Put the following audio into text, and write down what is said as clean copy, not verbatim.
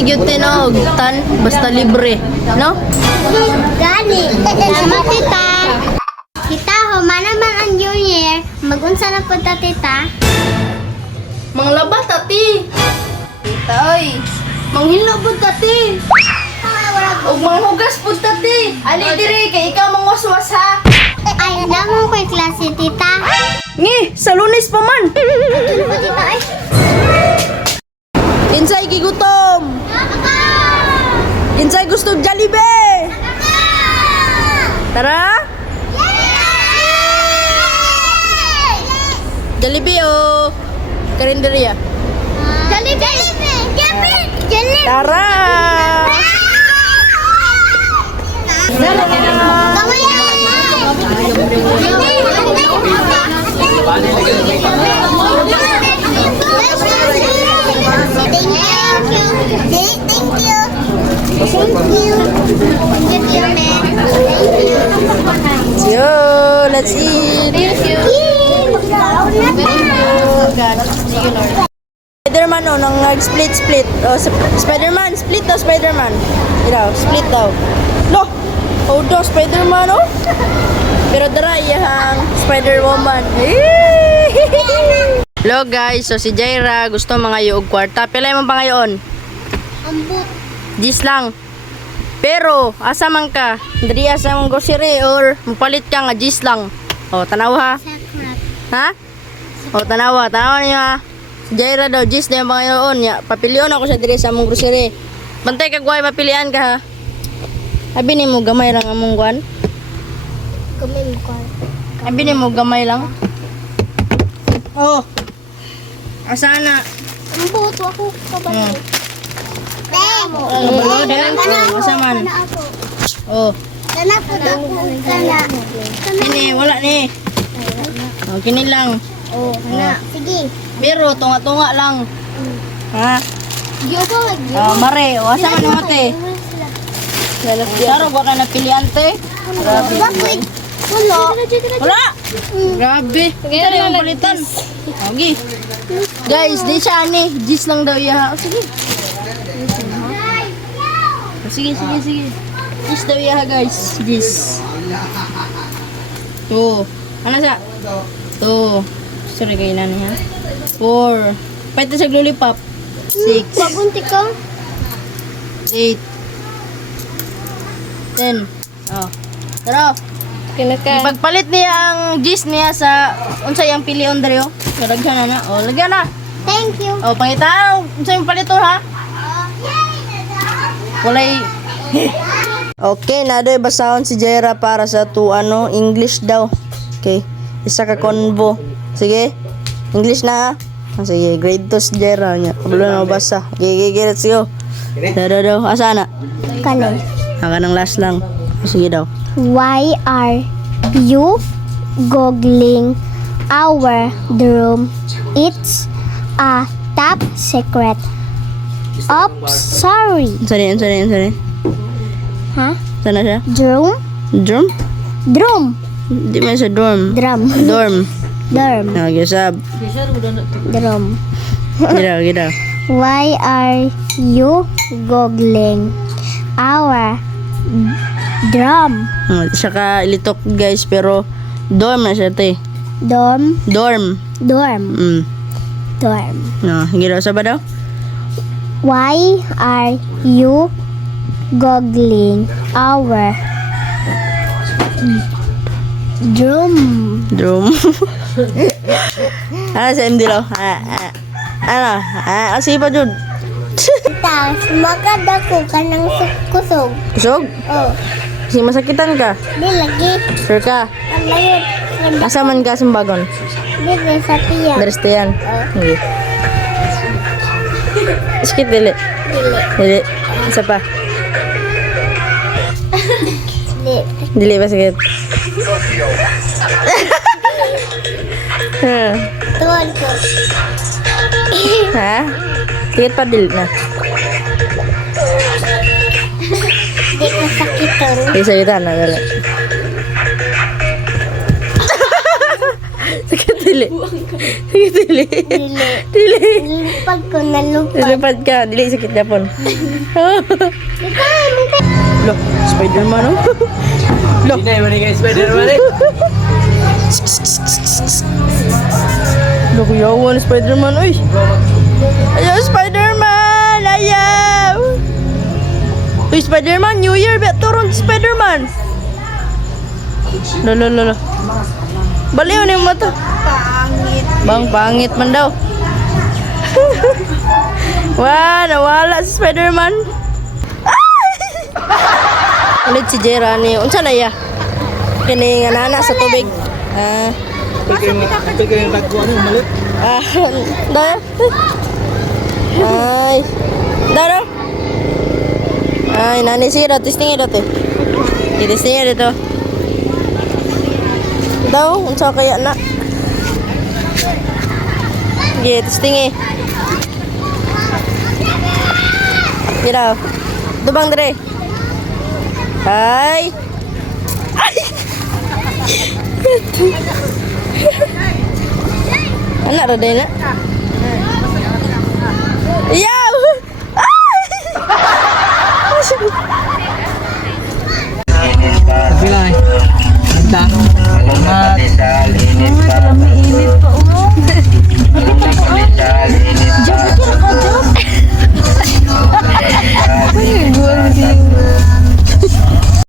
Dili gyud tinog tan basta libre, no? Gani. Salamat tita. Tita, humana man ang New Year. Magunsa na po ta tita. Manglaba tati. Tita oy. Manghilo pud tati. Ug manghugas pud tati. Ali diri kay ikaw mangwaswas ha. Ay, naman ko'y klase tita. Ngi, sa Lunes pa man. Ano po tita ay? Kinsay gigutom. Kinsay gusto Jollibee. Tara. Jollibee o karinderya. Jollibee! Tara. Yo, let's eat. Spider-Man oh, nang split. Oh, Spider-Man, split daw Spider-Man. Iraw, split daw. Lo, oh daw Spider-Man oh. Pero dara iyang Spider-Woman. Hello guys, so si Jaira gusto mangayo og kwarta. Pila man pangayon? Ambot. 10 lang. Pero asa man ka? Diri asa mong grocery or mupalit ka nga 10 lang. Oh, tanaw ha. Sakrat. Ha? Oh, tanawa niyo ha. Si Jaira daw 10 na yung pangayon ya. Papilion ako sa diri sa mong grocery. Bantay kag way mapilian ka ha. Abi ni mo gamay lang among kuan. Kumin ko. Abi ni mo gamay lang. Oh. Asa na? Ambot, ako kabalo. Dalan ko. Asa man? Oh. Kana po daw kana. Kini wala ni. Oh, kini lang. Oh, kana. Sige. Pero tunga-tunga lang. Ha? Giyo ko lagi. Oh, mare, o asa man yung mate? Klaro ba ka napiliante? Grabe. Bakit? Wala. Wala. Grabe. Kita na yung palitan. Okay. Guys, di siya ani. Gis lang daw iya. Sige. Sige. Gis daw iya guys. Gis. Two. Ano sa? Two. Sorry kayo na niya. 4. Pwede sa lollipop. 6. Pagunti ka. 8. 10. Oh. Tara. Pagpalit niya ang gis niya sa unsa yang pilion diri oh. Lagyan na. Oh, lagyan na. Thank you. Oh, pangita unsa yung palito ha? Walay. Okay, nadoy basahon si Jaira para sa English daw. Okay. Isa ka convo. Sige. English na ha. Ah, sige, grade 2 si Jaira niya. Kabalo na basa. Okay, let's go. Daw. Asa na? Kani. Haka ng last lang. Sige daw. Why are you googling our room? It's a top secret. Oops, sorry. Sorry. Ha? Sana siya? Drum? Drum? Drum. Di man sa dorm. Drum. Dorm. Drum. Gisab. Drum. Gida. Why are you googling our drum? Siya ka ilitok guys, pero dorm na siya te. Dorm. Dorm. Mm. Dorm. Gida sa ba daw? Why are you googling our drum? Drum. Sa MD lo? Sige pa Jud. Tapos makadako ka ng kusog. Kusog? Oh, Sige masakitan ka? di lagi. Sure ka? Ang layot. Asa man ka sumbagon? Di sa tiyan. Daris yan. Sige. Sakit dili. Dili. Isa pa. Di. Dili ba sakit? Tuwan ko. Ha? Sakit pa dili na. Di ko sakitan. Isa kita na dali. Sakit dili. Sige, dili. Dili. Dili. Lupag ko na lupag. Lupad ka. Dili, sakit Japon. Ikaw, Loh, Spider-Man oh. Loh. Hindi na yung Spider-Man eh. Loh, kuyawan ni Spider-Man. Uy. Ayaw, Spider-Man. Ayaw. Uy, Spider-Man. New Year. Bet turun si Spider-Man. Loh, loh, loh, loh. Baliw na yung mata. pangit. Bang, pangit man daw. Wah, nawala si Spider-Man. Ulit si Jera ni. Unsa na ya? Kini nga nana sa tubig. Pagka yung tagko ano, malit. Daw. Ay. Daw. Ay, nani sira testing ito. Testing ito. Daw, unsa kaya na? Sige, testing Giraw. Dubang dire. Ay. Ay. Anak ra day na.